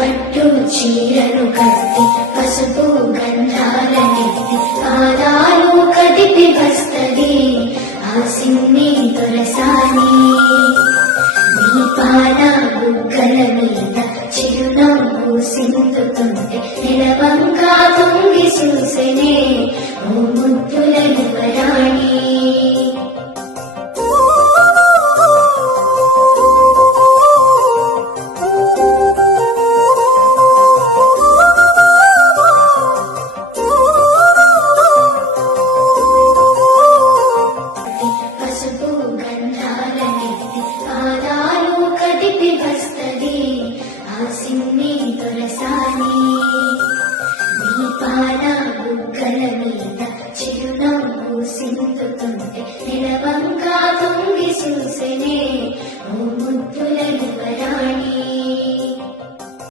పట్టు చీరను కట్టి పసుపు గంధాలనెత్తి పాదాలు కదిపి వస్తది ఆ సిన్ని దొరసాని. దీపాల బుగ్గల మీద చిరునవ్వు సింతుతుంటే నిలవంగా తొంగి చూసెనే ఓ ముద్దుల యువరాణి. సిన్ని దొరసాని. దీపాల బుగ్గల మీద చిరునవ్వు సింతుతుంటే నిలవంగా తొంగి చూసెనే